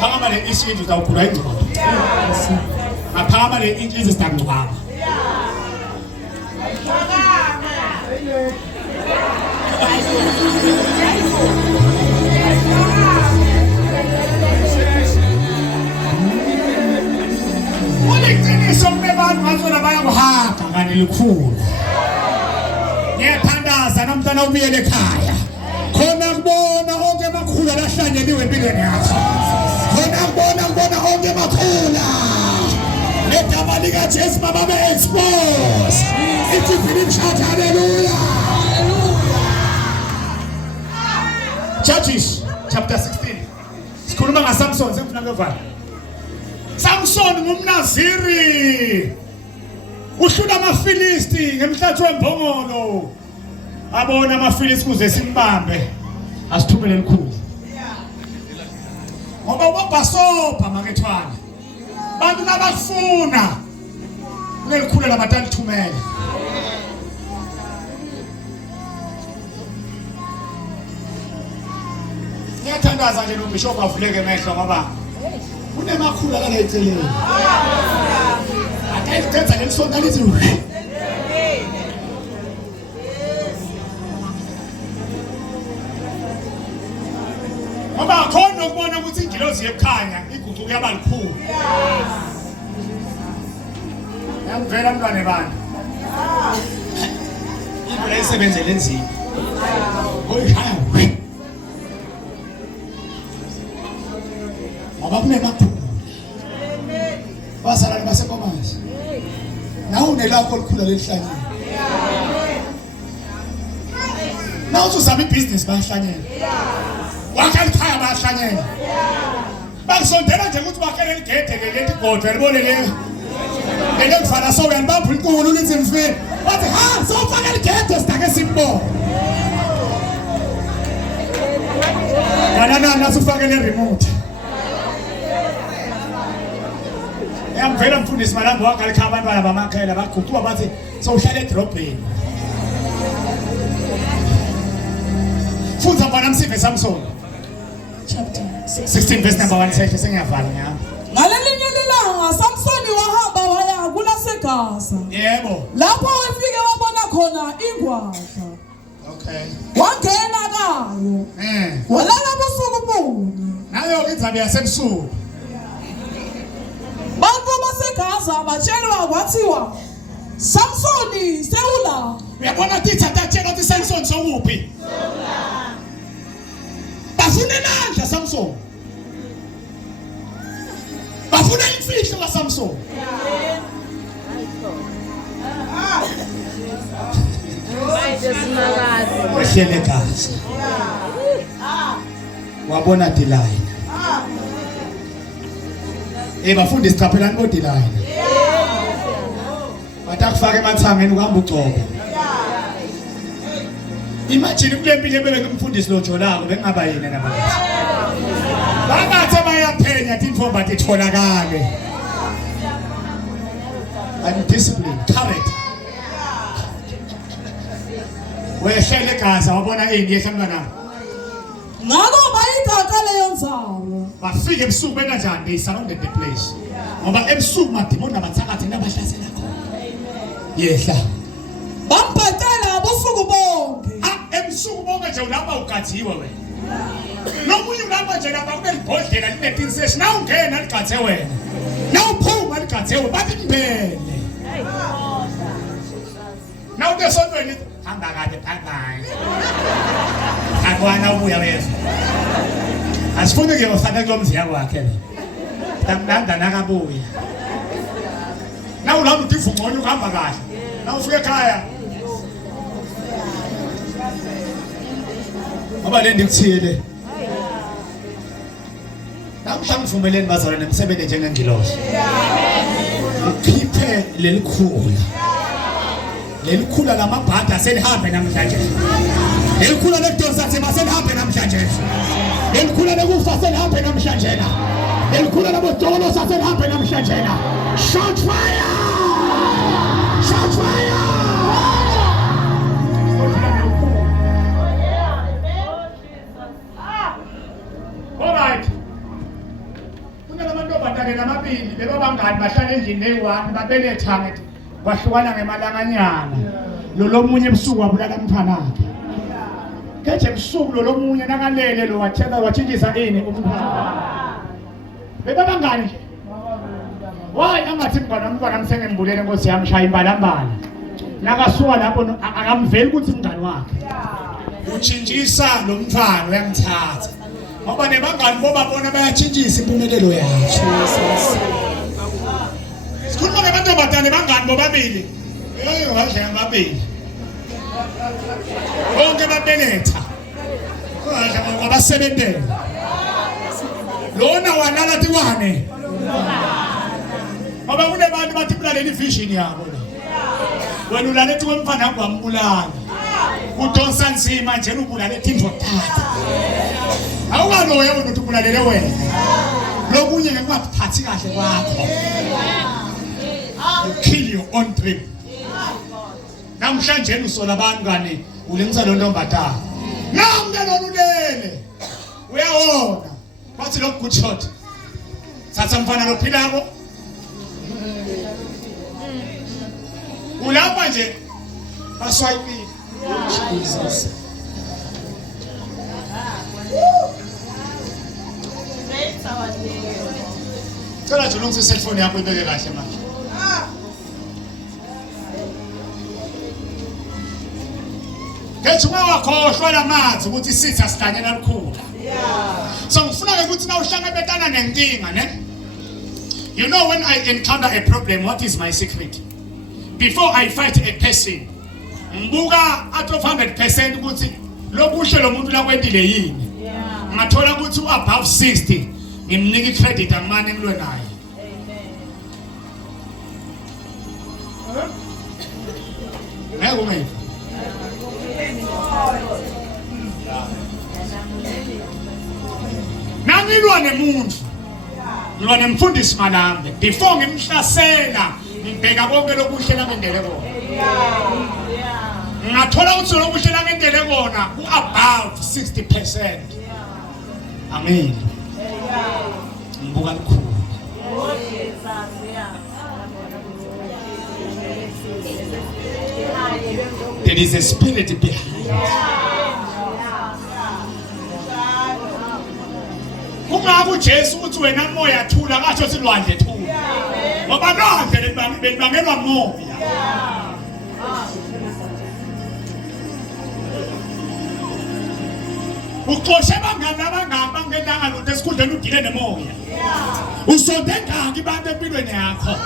phakama le inch uzawukhula ingqondo. Aphakama le inch izistangcwaba. Uliqiniso kunebantu bazona bayakuhaga ngani likhulu. Ngiyathandaza namntana ubuyele ekhaya. Khona kubona onke emakhulu alahlanyeliwe empilweni yakho. Khona kubona onke emakhulu. Negama lika Jesu babe expose. If you believe, shout hallelujah. Judges chapter 16. Sikhuluma ngaSamson sengifuna ukuvala. Samson ngumNaziri. Uhlula amaFilisti ngemhlathi wembongolo. Abona amaFilisti kuze simbambe. Asithumele elikhulu. Ngoba ubabhasopa makethwana. Bantu nabafuna lelikhulu labatali thumele. Ngiyathandaza nje noBishop avuleke emehlo ngoba unemakhulu la eceleni. Akayithetha ngesonto lithi ngoba khona ukubona ukuthi ingilozi yekhanya iguquke yaba likhulu. Yangivela mntwana bani. Into ayisebenzele enzima. Oyikhaya. Ngoba kunemakhulu. Basala base Nkomazi. Nawu nelakho likhulu lelihlanyela. Nawu uzama ibusiness bahlanyela. Wakha ikhaya bahlanyela. Bakusondela nje ukuthi bakhele igede leli godwe libone le. Lele kufana so uyambamba inkulu lithi mfini. Bathi ha sofaka igede sitake simbo. Kana nasufake le remote. Yamvela mfundisi malambo wakhe alikhaya abantwana bamakhaya baguquka bathi sowuhlala edrobheni. Fundza mfana msive Samson. Chapter 16 verse number 1 says sengiyavala ngiyami. Ngalelinye ilanga Samson wahamba waya kulaseGaza. Yebo. Lapho wafike wabona khona ingwadla. Okay. Wangena kayo. Walala busuku bunye. Nayo indzabe yasebusuku. Bantu baseGaza batshelwa kwathiwa Samson sewula. Uyabona titha tatshela ukuthi Samson sokuphi? Bafuna amandla Samson. Bafuna imfihlo kaSamson. Wehlele kahle. Wabona Delilah. Bafundisi capelani bo Delilah. Batakufaka emathangeni uhamba ugcobo. Imagine kulempilo ebele kumfundisi lo Jolako bengaba yena nabantu. Babathe bayaphenya intombi athi itholakale. And discipline, character. Wehlele eGaza wabona ingiyehla mntwana. Ngako bayithatha leyo nzalo. Bafike ebusuku benanjani they surrounded the place. Ngoba ebusuku madimoni abathakathi nabahlasela khona. Yehla. Bamphathela ubusuku bonke. Ebusuku bonke nje ulapha ugathiwe wena. Nomunye ulapha nje lapha kunelibhodlela linetinsesi na ungena ligathe wena. Na uphuma ligathe wena bathi mbele. Na ukesontweni hamba kade bye. Akwana ubuya wena. Asifune ke usana kulomziya wakhe la. Tamnanda nakabuya. Na ulapha udivu ngoni uhamba kahle. Na ufike ekhaya. Ngoba le ndikuthile. Namhlanje uvumeleni bazalwane nemsebenzi njengengilosi. Ukhiphe lelikhula. Lelikhula lamabhada aselihambe namhlanje. Lelikhula lekudonsa thema selihambe namhlanje. Lelikhula lekufa selihambe namhlanje. Lelikhula labodolo selihambe namhlanje. Shout fire! Shout fire! All right. lebo bangani bahlala endlini eyi-1 babeletha ngithi kwahlukana ngemalanganyana lo munye ebusuku wabulala umntwanakhe kethe ebusuku lo munye nakalele lo watshintshisa ini umntwana bebabangani nje wayi angathi umntwana msengembulele nkosi yami shaya imbalambala nakasuka lapho akamveli ukuthi umngani wakhe utshintshisa lo mntwana uyamthatha ngoba nebangani bobabona bayatshintshisa impumelelo yakhe sikhuluma ngebantu abadala bangani bobabili wadla ngababili bonke babeletha kodwa ngabasebentela lona walala tiwane ngoba kunebantu bathi bulaleli vision yabo la wena ulalethe kwemfana yakho wambulala udonsa nzima nje ubulalethe indodana awukaloya wena uthi ubulalele wena lokunye ngekungaphathi kahle kwakho you kill your own dream namhlanje usola abangane ulenza lo ntombadala namntana ulele uyawona bathi lo good shot satha mfana lophilako ulapha nje baswayipile Jesus cela nje ulungise cellphone yakho ibeke kahle manje Kethuka wakhohlwa lamazi ukuthi isithi asihlanyela likhula. So ngifuna ke ukuthi na uhlangabetana nenkinga ne. You know when I encounter a problem what is my secret? Before I fight a person ngibuka out of 100% ukuthi lokuhle lo muntu lakwendile yini. Ngathola ukuthi above 60 ngimnika icredit amane ngilwe naye. Ngeke ungayiva. Nangilwa nemuntu ngilwa nemfundisi Malambe before ngimhlasela ngibheka konke lokuhle lakwendele kona ngathola ukuthi lokuhle lakwendele kona above 60%. Amen. Ngibuka likhulu. There is a spirit behind. Kungabe uJesu uthi wena moya thula kasho silwandle thula. Ngoba lwandle libangelwa moya. Uxoshe bangani abangenanga lutho esikhundleni udile nemoya. Usonde ngaki bantu empilweni yakho.